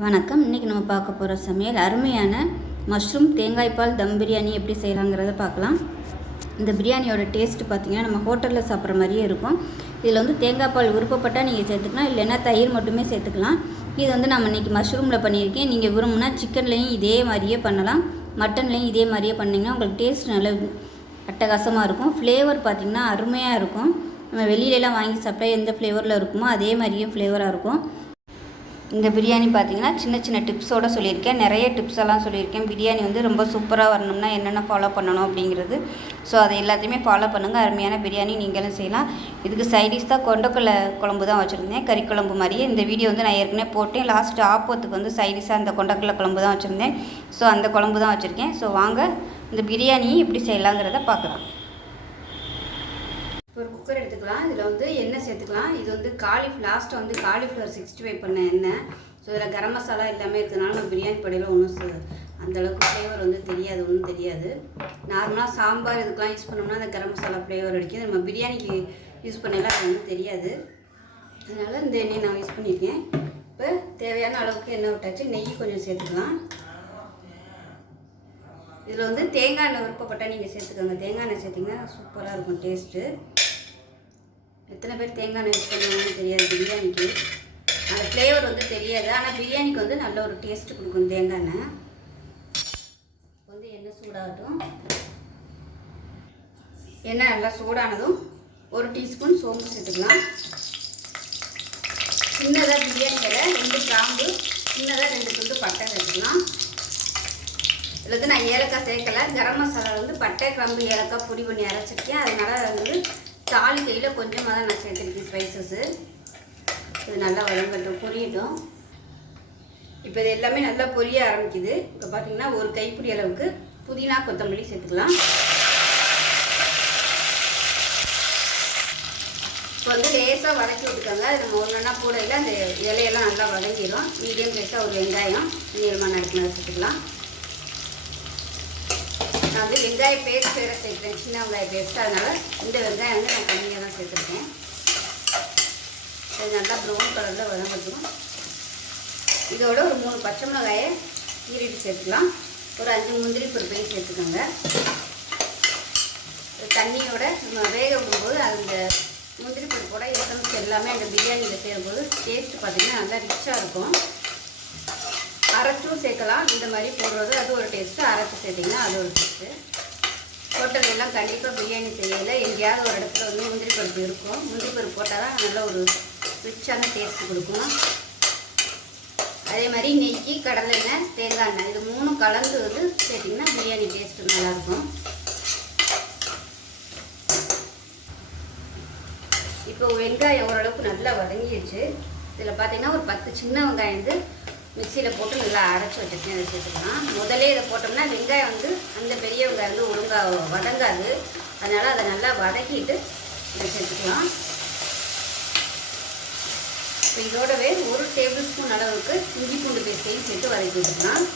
வணக்கம். இன்றைக்கி நம்ம பார்க்க போகிற சமையல் அருமையான மஷ்ரூம் தேங்காய்பால் தம் பிரியாணி எப்படி செய்யலாங்கிறத பார்க்கலாம். இந்த பிரியாணியோட டேஸ்ட்டு பார்த்திங்கன்னா நம்ம ஹோட்டலில் சாப்பிட்ற மாதிரியே இருக்கும். இதில் வந்து தேங்காய் பால் விருப்பப்பட்டால் நீங்கள் சேர்த்துக்கலாம், இல்லைன்னா தயிர் மட்டுமே சேர்த்துக்கலாம். இது வந்து நம்ம இன்றைக்கி மஷ்ரூமில் பண்ணியிருக்கேன். நீங்கள் விரும்புனா சிக்கன்லேயும் இதே மாதிரியே பண்ணலாம், மட்டன்லேயும் இதே மாதிரியே பண்ணிங்கன்னா உங்களுக்கு டேஸ்ட் நல்ல அட்டகாசமாக இருக்கும். ஃப்ளேவர் பார்த்திங்கன்னா அருமையாக இருக்கும். நம்ம வெளியிலலாம் வாங்கி சாப்பிட்டா எந்த ஃப்ளேவரில் இருக்குமோ அதே மாதிரியே ஃப்ளேவராக இருக்கும். இந்த பிரியாணி பார்த்திங்கன்னா சின்ன சின்ன டிப்ஸோடு சொல்லியிருக்கேன், நிறைய டிப்ஸ் எல்லாம் சொல்லியிருக்கேன். பிரியாணி வந்து ரொம்ப சூப்பராக வரணும்னா என்னென்ன ஃபாலோ பண்ணணும் அப்படிங்கிறது. ஸோ அதை எல்லாத்தையுமே ஃபாலோ பண்ணுங்கள். அருமையான பிரியாணி நீங்களும் செய்யலாம். இதுக்கு சைடிஷ் தான் கொண்டக்கடலை குழம்பு தான் வச்சுருந்தேன், கறி குழம்பு மாதிரியே. இந்த வீடியோ வந்து நான் ஏற்கனவே போட்டேன். லாஸ்ட்டு ஆப்பத்துக்கு வந்து சைடிஷாக அந்த கொண்டக்கடலை குழம்பு தான் வச்சுருந்தேன். ஸோ அந்த குழம்பு தான் வச்சுருக்கேன். ஸோ வாங்க இந்த பிரியாணியை எப்படி செய்யலாங்கிறத பார்க்கலாம். ஒரு குக்கர் எடுத்துக்கலாம். இதில் வந்து எண்ணெய் சேர்த்துக்கலாம். இது வந்து லாஸ்ட்டாக வந்து காலிஃப்ளவர் 65 பண்ண எண்ணெய். ஸோ இதில் கரம் மசாலா எல்லாமே இருக்கிறதுனால நம்ம பிரியாணி படியில் ஒன்றும் அந்தளவுக்கு ஃப்ளேவர் வந்து ஒன்றும் தெரியாது. நார்மலாக சாம்பார் இதுக்கெலாம் யூஸ் பண்ணோம்னா அந்த கரம் மசாலா ஃப்ளேவர் அடிக்கும். நம்ம பிரியாணிக்கு யூஸ் பண்ணலாம் அது வந்து தெரியாது. அதனால் இந்த எண்ணெய் நான் யூஸ் பண்ணியிருக்கேன். இப்போ தேவையான அளவுக்கு எண்ணெய் விட்டாச்சு. நெய் கொஞ்சம் சேர்த்துக்கலாம். இதில் வந்து தேங்காய் எண்ணெய் விருப்பப்பட்டால் நீங்கள் சேர்த்துக்கோங்க. தேங்காய் எண்ணெய் சேர்த்திங்கன்னா சூப்பராக இருக்கும் டேஸ்ட்டு. எத்தனை பேர் தேங்காய் எண்ணெய் யூஸ் பண்ணுவாங்கன்னு தெரியாது பிரியாணிக்கு. அந்த ஃப்ளேவர் வந்து தெரியாது, ஆனால் பிரியாணிக்கு வந்து நல்ல ஒரு டேஸ்ட்டு கொடுக்கும் தேங்காய் எண்ணெய். வந்து எண்ணெய் சூடாகட்டும். எண்ணெய் நல்லா சூடானதும் 1 டீஸ்பூன் சோம்பு சேர்த்துக்கலாம். சின்னதாக பிரியாணி இலை 2 கிராம்பு, சின்னதாக 2 துண்டு பட்டை சேர்த்துக்கலாம். இதில் வந்து நான் ஏலக்காய் சேர்க்கலை. கரம் மசாலா வந்து பட்டை கிராம்பு ஏலக்காய் பொடி பண்ணி அரைச்சிருக்கேன். அதனால் வந்து தாளிக்கையில் கொஞ்சமாக தான் நான் சேர்த்துருக்கேன் ஸ்பைசஸ்ஸு. இது நல்லா வதங்கட்டும், பொரியட்டும். இப்போ இது எல்லாமே நல்லா பொரிய ஆரம்பிக்குது. இப்போ பார்த்திங்கன்னா 1 கைப்பிடி அளவுக்கு புதினா கொத்தமல்லி சேர்த்துக்கலாம். இப்போ வந்து லேசாக வதக்கி விட்டுக்கோங்க. அது நம்ம ஒன்றா போடையில் அந்த இலையெல்லாம் நல்லா வதங்கிடும். மீடியம் சைஸாக ஒரு வெங்காயம் நீளமாக நறுக்கினதை சேர்த்துக்கலாம். நான் வந்து வெங்காய பேஸ்ட் வேறு சேர்க்குறேன், சின்ன வெங்காய பேஸ்ட்டு. அதனால் இந்த வெங்காயம் வந்து நான் கம்மியாக தான் சேர்த்துருக்கேன். அது நல்லா ப்ரௌன் கலரில் வதங்கட்டும். இதோட ஒரு 3 பச்சை மிளகாயை கீறிட்டு சேர்த்துக்கலாம். ஒரு 5 முந்திரி பருப்பையும் சேர்த்துக்கோங்க. தண்ணியோட நம்ம வேக விடும்போது அந்த முந்திரி பருப்போட எசன்ஸ் எல்லாமே அந்த பிரியாணியில் சேரும்போது டேஸ்ட்டு பார்த்திங்கன்னா நல்லா ரிச்சாக இருக்கும். அரைச்சும் சேர்க்கலாம். இந்த மாதிரி போடுறது அது ஒரு டேஸ்ட்டு. அரைச்சி சேர்த்திங்கன்னா அது ஒரு டேஸ்ட்டு. ஹோட்டல்லாம் கண்டிப்பாக பிரியாணி செய்யலை எங்கேயாவது ஒரு இடத்துல வந்து முந்திரி பருப்பு இருக்கும். முந்திரி பருப்பு போட்டால் தான் நல்ல ஒரு ரிச்சான டேஸ்ட்டு கொடுக்கும். அதே மாதிரி நெய்க்கு கடலை எண்ணெய் தேங்காய் எண்ணெய் இது 3 கலந்து வந்து சேர்த்திங்கன்னா பிரியாணி டேஸ்ட்டு நல்லாயிருக்கும். இப்போ வெங்காயம் ஓரளவுக்கு நல்லா வதங்கிடுச்சு. இதில் பார்த்திங்கன்னா ஒரு 10 சின்ன வெங்காயம் வந்து மிக்சியில் போட்டு நல்லா அரைச்சி வச்சுருக்கேன். அதை சேர்த்துக்கலாம். முதலே இதை போட்டோம்னா வெங்காயம் வந்து அந்த பெரிய வெங்காயம் வந்து ஒழுங்காக வதங்காது. அதனால் அதை நல்லா வதக்கிட்டு இதை சேர்த்துக்கலாம். இப்போ இதோடவே 1 டேபிள் ஸ்பூன் அளவுக்கு இஞ்சி பூண்டு பேஸ்ட்டையும் சேர்த்து வதக்கி விட்டுக்கலாம்.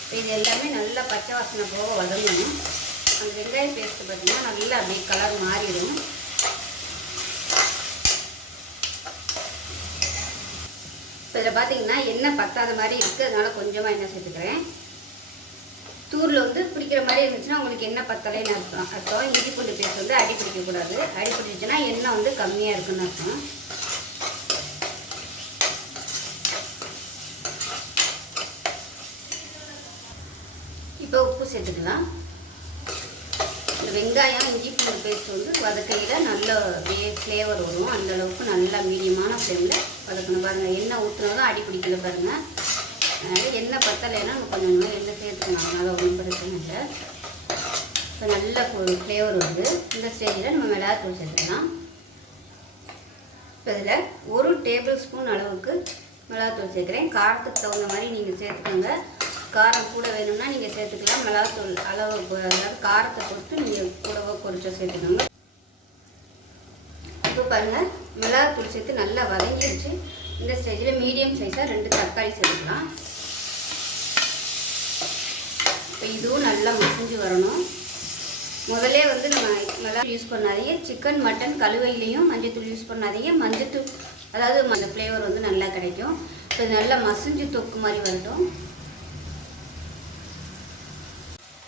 இப்போ இது எல்லாமே நல்லா பச்சை வாசனை போக வதங்கணும். அந்த வெங்காய பேஸ்ட்டு பார்த்திங்கன்னா நல்லா அப்படியே கலர் மாறிடும். இப்போ இதில் பார்த்திங்கன்னா எண்ணெய் பத்தாத மாதிரி இருக்குது, அதனால் கொஞ்சமாக எண்ணெய் சேர்த்துக்கிறேன். தூரில் வந்து பிடிக்கிற மாதிரி இருந்துச்சுன்னா உங்களுக்கு எண்ணெய் பத்தலைன்னு அர்த்தம். இஞ்சி பூண்டு பேஸ்ட் வந்து அடி பிடிக்கக்கூடாது. அடி பிடிச்சிச்சுன்னா எண்ணெய் வந்து கம்மியாக இருக்குன்னு அர்த்தம். இப்போ உப்பு சேர்த்துக்கலாம். இந்த வெங்காயம் இஞ்சி பூண்டு பேஸ்ட் வந்து வதக்கையில் நல்ல ஃப்ளேவர் வரும். அந்தளவுக்கு நல்லா மீடியமான ஃப்ளேமில் வதக்கணும். பாருங்கள் எண்ணெய் ஊற்றுனதும் அடி பிடிக்கல பாருங்கள். அதனால் எண்ணெய் பத்தலைன்னா நம்ம கொஞ்சம் எண்ணெய் சேர்த்துக்கலாம். அதனால் ஒன்றும் பிரச்சனை இல்லை. இப்போ நல்ல ஒரு ஃப்ளேவர் வருது. இந்த ஸ்டேஜில் நம்ம மிளகாத்தூள் சேர்த்துக்கலாம். இப்போ இதில் 1 டேபிள் ஸ்பூன் அளவுக்கு மிளகாத்தூள் சேர்க்குறேன். காரத்துக்கு தகுந்த மாதிரி நீங்கள் சேர்த்துக்கோங்க. காரம் கூட வேணும்னா நீங்கள் சேர்த்துக்கலாம். மிளகாத்தூள் அளவு அதாவது காரத்தை பொறுத்து நீங்கள் கூடவோ குறைச்சோ சேர்த்துக்கோங்க. இப்போ பாருங்கள் மிளகாத்தூள் சேர்த்து நல்லா வதங்கிடுச்சு. இந்த ஸ்டேஜில் மீடியம் சைஸாக 2 தக்காளி சேர்த்துக்கலாம். இப்போ இதுவும் நல்லா மசிஞ்சு வரணும். முதல்ல வந்து நம்ம மிளகா யூஸ் பண்ணாதீங்க. சிக்கன் மட்டன் கழுவையிலையும் மஞ்சத்தூள் யூஸ் பண்ணாதீங்க. மஞ்சத்தூள் அதாவது அந்த ஃப்ளேவர் வந்து நல்லா கிடைக்கும். இப்போ இது நல்லா மசிஞ்சு தொக்கு மாதிரி வரட்டும்.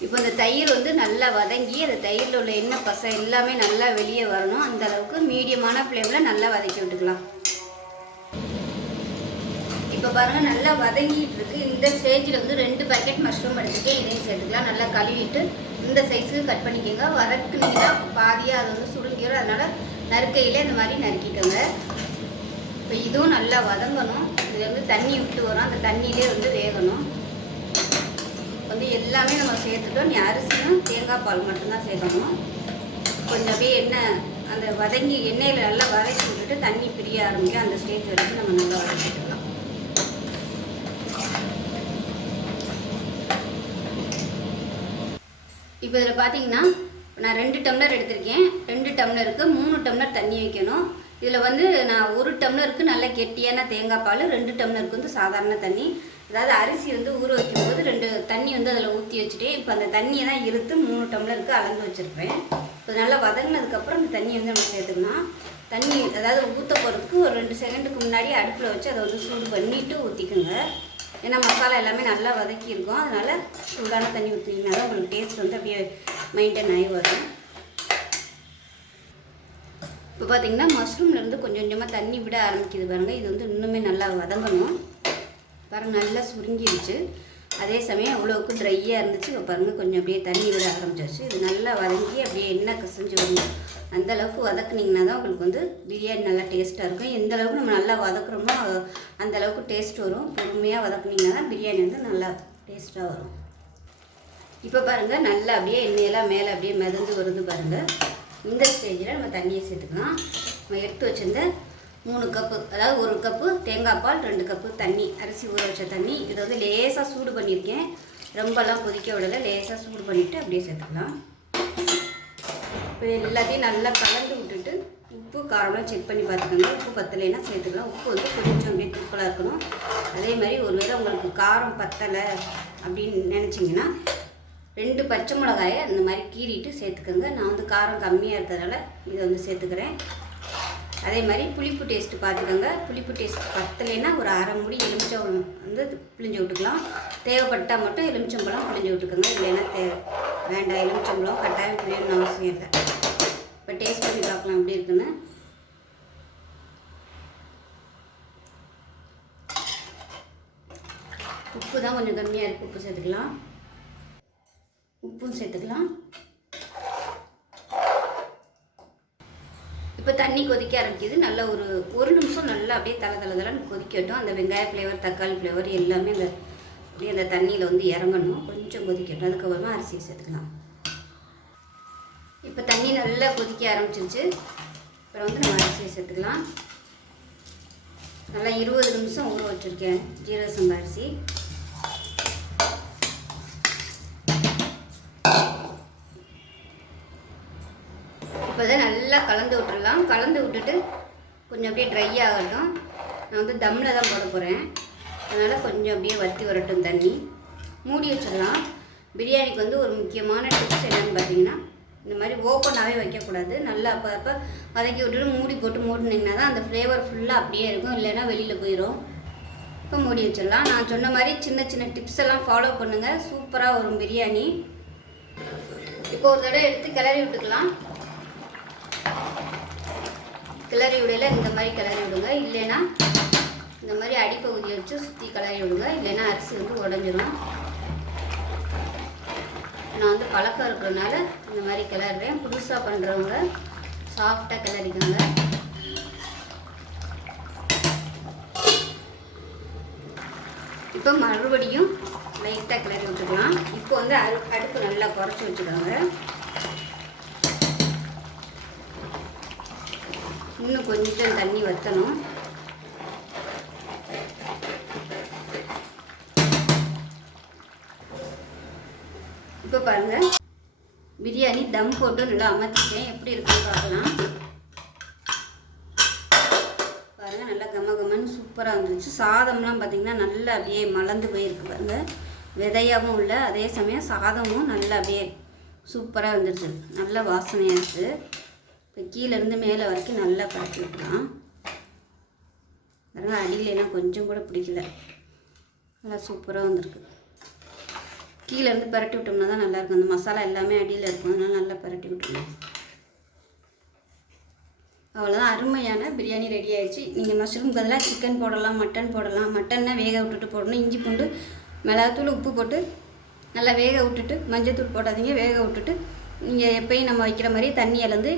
இப்போ இந்த தயிர் வந்து நல்லா வதங்கி அந்த தயிரில் உள்ள எண்ணெய் பசை எல்லாமே நல்லா வெளியே வரணும். அந்த அளவுக்கு மீடியமான ஃப்ளேமில் நல்லா வதக்கி விட்டுக்கலாம். இப்போ பாருங்கள் நல்லா வதங்கிட்டு இருக்கு. இந்த ஸ்டேஜில் வந்து 2 பேக்கெட் மஷ்ரூம் எடுத்துக்கேன். இதையும் சேர்த்துக்கலாம். நல்லா கழுவிட்டு இந்த சைஸுக்கு கட் பண்ணிக்கோங்க. வதக்குனீங்கன்னா பாதியாக அது வந்து சுருங்கிடும். அதனால் நறுக்கையிலே இந்த மாதிரி நறுக்கிக்கோங்க. இப்போ இதுவும் நல்லா வதங்கணும். இதில் வந்து தண்ணி விட்டு வரும். அந்த தண்ணியிலே வந்து வேகணும். வந்து எல்லாமே நம்ம சேர்த்துட்டோம். நீ அரிசியும் தேங்காய் பால் மட்டும்தான் சேர்க்கணும். கொஞ்சம் அப்படியே எண்ணெய் அந்த வதங்கி எண்ணெயில் நல்லா வதக்கி விட்டுட்டு தண்ணி பிரிய ஆரம்பிக்கும். அந்த ஸ்டேஜ் வரைக்கும் நம்ம நல்லா வதக்கிக்கலாம். இப்போ இதில் பார்த்தீங்கன்னா நான் 2 டம்ளர் எடுத்திருக்கேன். 2 டம்ளருக்கு 3 டம்ளர் தண்ணி வைக்கணும். இதில் வந்து நான் 1 டம்ளருக்கு நல்ல கெட்டியான தேங்காய் பால், 2 டம்ளருக்கு வந்து சாதாரண தண்ணி. அதாவது அரிசி வந்து ஊற வைக்கும்போது 2 தண்ணி வந்து அதில் ஊற்றி வச்சுட்டு இப்போ அந்த தண்ணியை தான் இழுத்து 3 டம்ளருக்கு அளந்து வச்சுருப்பேன். இப்போ நல்லா வதங்கினதுக்கப்புறம் அந்த தண்ணியை வந்து நம்ம சேர்த்துக்கலாம். தண்ணி அதாவது ஊற்ற போகிறதுக்கு ஒரு 2 செகண்டுக்கு முன்னாடி அடுப்பில் வச்சு அதை வந்து சூடு பண்ணிவிட்டு ஊற்றிக்குங்க. ஏன்னா மசாலா எல்லாமே நல்லா வதக்கியிருக்கும். அதனால் சூடான தண்ணி ஊற்றினீங்கன்னா தான் உங்களுக்கு டேஸ்ட் வந்து அப்படியே மெயின்டைன் ஆகி வரும். இப்போ பார்த்தீங்கன்னா மஷ்ரூம்லேருந்து கொஞ்சம் கொஞ்சமாக தண்ணி விட ஆரம்பிக்குது பாருங்கள். இது வந்து இன்னுமே நல்லா வதங்கணும். பாருங்கள் நல்லா சுருங்கிடுச்சு. அதே சமயம் அவ்வளோவுக்கு ட்ரையாக இருந்துச்சு. இப்போ பாருங்கள் கொஞ்சம் அப்படியே தண்ணி விட ஆரம்பிச்சாச்சு. இது நல்லா வதங்கி அப்படியே எண்ணெய் கசிஞ்சு வரணும். அந்தளவுக்கு வதக்குனிங்கன்னா தான் உங்களுக்கு வந்து பிரியாணி நல்லா டேஸ்ட்டாக இருக்கும். எந்த அளவுக்கு நம்ம நல்லா வதக்குறோமோ அந்தளவுக்கு டேஸ்ட் வரும். பொறுமையாக வதக்குனிங்கன்னா தான் பிரியாணி வந்து நல்லா டேஸ்ட்டாக வரும். இப்போ பாருங்கள் நல்லா அப்படியே எண்ணெயெல்லாம் மேலே அப்படியே மிதந்து வருது பாருங்கள். இந்த ஸ்டேஜில் நம்ம தண்ணியை சேர்த்துக்கலாம். நம்ம எடுத்து வச்சுருந்த 3 கப்பு, அதாவது 1 கப்பு தேங்காய் பால், 2 கப்பு தண்ணி, அரிசி ஊற வச்ச தண்ணி. இதை வந்து லேசாக சூடு பண்ணியிருக்கேன். ரொம்பலாம் கொதிக்க விடலை. லேசாக சூடு பண்ணிவிட்டு அப்படியே சேர்த்துக்கலாம். இப்போ எல்லாத்தையும் நல்லா கலந்து விட்டுட்டு உப்பு காரம்லாம் செக் பண்ணி பார்த்துக்கோங்க. உப்பு பத்தலைன்னா சேர்த்துக்கலாம். உப்பு வந்து கொஞ்சம் அப்படியே தூக்கலாக இருக்கணும். அதே மாதிரி ஒருவேளை உங்களுக்கு காரம் பத்தலை அப்படின்னு நினச்சிங்கன்னா 2 பச்சை மிளகாயை அந்த மாதிரி கீறிட்டு சேர்த்துக்கோங்க. நான் வந்து காரம் கம்மியாக இருக்கிறதுனால இதை வந்து சேர்த்துக்கிறேன். அதே மாதிரி புளிப்பு டேஸ்ட்டு பார்த்துக்கோங்க. புளிப்பு டேஸ்ட் பத்தலைன்னா ஒரு அரை மூடி எலுமிச்சம்பழம் வந்து பிழிஞ்சு விட்டுக்கலாம். தேவைப்பட்டால் மட்டும் எலுமிச்சம்பழம் பிழிஞ்சு விட்டுக்கோங்க. இல்லைன்னா வேண்டாம், எலுமிச்சம்பழம் கட்டாயம் பிழியணும்னு அவசியம் இல்லை. இப்போ டேஸ்ட் பண்ணி பார்க்கலாம் எப்படி இருக்குன்னு. உப்பு தான் கொஞ்சம் கம்மியாக இருக்குது. உப்பு சேர்த்துக்கலாம். உப்பும் சேர்த்துக்கலாம். இப்போ தண்ணி கொதிக்க ஆரம்பிக்குது. நல்லா ஒரு நிமிஷம் நல்லா அப்படியே தலை கொதிக்கட்டும். அந்த வெங்காய ஃப்ளேவர், தக்காளி ஃப்ளேவர் எல்லாமே அப்படியே அந்த தண்ணியில் வந்து இறங்கணும். கொஞ்சம் கொதிக்கட்டும். அதுக்கப்புறமா அரிசியை சேர்த்துக்கலாம். இப்போ தண்ணி நல்லா கொதிக்க ஆரம்பிச்சிருச்சு. அப்புறம் வந்து நம்ம அரிசியை சேர்த்துக்கலாம். நல்லா 20 நிமிஷம் ஊற வச்சுருக்கேன் ஜீரக சம்பா அரிசி. இப்போ தான் நல்லா கலந்து விட்டுடலாம். கலந்து விட்டுட்டு கொஞ்சம் அப்படியே ட்ரை ஆகட்டும். நான் வந்து தம்மில் தான் போட போகிறேன். அதனால் கொஞ்சம் அப்படியே வற்றி வரட்டும் தண்ணி. மூடி வச்சிடலாம். பிரியாணிக்கு வந்து ஒரு முக்கியமான டிப்ஸ் என்னென்னு பார்த்தீங்கன்னா, இந்த மாதிரி ஓப்பனாகவே வைக்கக்கூடாது. நல்லா அப்போ வதக்கி விட்டுட்டு மூடி போட்டு மூடினீங்கன்னா தான் அந்த ஃப்ளேவர் ஃபுல்லாக அப்படியே இருக்கும். இல்லைன்னா வெளியில் போயிடும். இப்போ மூடி வச்சிடலாம். நான் சொன்ன மாதிரி சின்ன சின்ன டிப்ஸ் எல்லாம் ஃபாலோ பண்ணுங்கள். சூப்பராக வரும் பிரியாணி. இப்போ ஒரு தடவை எடுத்து கிளறி விட்டுக்கலாம். கிளறி விடையில் இந்த மாதிரி கிளறி விடுங்க. இல்லைன்னா இந்த மாதிரி அடிப்பகுதியை வச்சு சுற்றி கிளறி விடுங்க. இல்லைன்னா அரிசி வந்து உடஞ்சிரும். நான் வந்து பழக்கம் இருக்கிறதுனால இந்த மாதிரி கிளறுறேன். புதுசாக பண்ணுறவங்க சாஃப்டாக கிளறிக்கோங்க. இப்போ மறுபடியும் லைட்டாக கிளறி விட்டுக்கலாம். இப்போ வந்து அடுப்பு நல்லா குறைச்சி வச்சுக்கோங்க. இன்னும் கொஞ்சம் தண்ணி வற்றணும். இப்போ பாருங்கள் பிரியாணி தம் போட்டு நல்லா அமர்த்திட்டேன். எப்படி இருக்குன்னு பார்க்கலாம். பாருங்கள் நல்லா கமகமன்னு சூப்பராக இருந்துச்சு. சாதம்லாம் பார்த்திங்கன்னா நல்லா அப்படியே மலர்ந்து போயிருக்கு பாருங்கள். விதையாகவும் இல்லை, அதே சமயம் சாதமும் நல்லா அப்படியே சூப்பராக வந்துருச்சு. நல்ல வாசனையாக இருக்குது. இப்போ கீழேருந்து மேலே வரைக்கும் நல்லா பரப்பி விடலாம். பாருங்கள் அடியிலலாம் கொஞ்சம் கூட பிடிக்கல, நல்லா சூப்பராக வந்திருக்கு. கீழேருந்து பரட்டி விட்டோம்னா தான் நல்லாயிருக்கும். அந்த மசாலா எல்லாமே அடியில் இருக்கும், அதனால் நல்லா பரட்டி விட்டுருணும். அவ்வளோதான், அருமையான பிரியாணி ரெடி ஆகிடுச்சு. நீங்கள் மஷ்ரூம் பதிலாக சிக்கன் போடலாம், மட்டன் போடலாம். மட்டன்னா வேக விட்டுட்டு போடணும். இஞ்சி பூண்டு மிளகாத்தூள் உப்பு போட்டு நல்லா வேக விட்டுட்டு, மஞ்சத்தூள் போடாதீங்க, வேக விட்டுட்டு நீங்கள் எப்பயும் நம்ம வைக்கிற மாதிரி தண்ணி அளந்து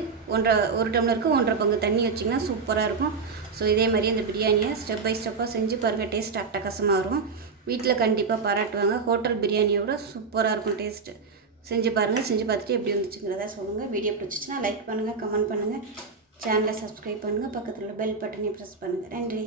ஒரு டம்ளருக்கு 1.5 பங்கு தண்ணி வச்சிங்கன்னா சூப்பராக இருக்கும். ஸோ இதே மாதிரி இந்த பிரியாணியை ஸ்டெப் பை ஸ்டெப்பாக செஞ்சு பாருங்கள். டேஸ்ட் அட்டகாசமாக இருக்கும். வீட்டில் கண்டிப்பாக பாராட்டுவாங்க. ஹோட்டல் பிரியாணியோட சூப்பராக இருக்கும் டேஸ்ட்டு. செஞ்சு பாருங்கள். செஞ்சு பார்த்துட்டு எப்படி வந்துச்சுங்கிறத சொல்லுங்கள். வீடியோ பிடிச்சிச்சின்னா லைக் பண்ணுங்கள், கமெண்ட் பண்ணுங்கள், சேனலை சப்ஸ்கிரைப் பண்ணுங்கள், பக்கத்தில் உள்ள பெல் பட்டனை ப்ரெஸ் பண்ணுங்கள். நன்றி.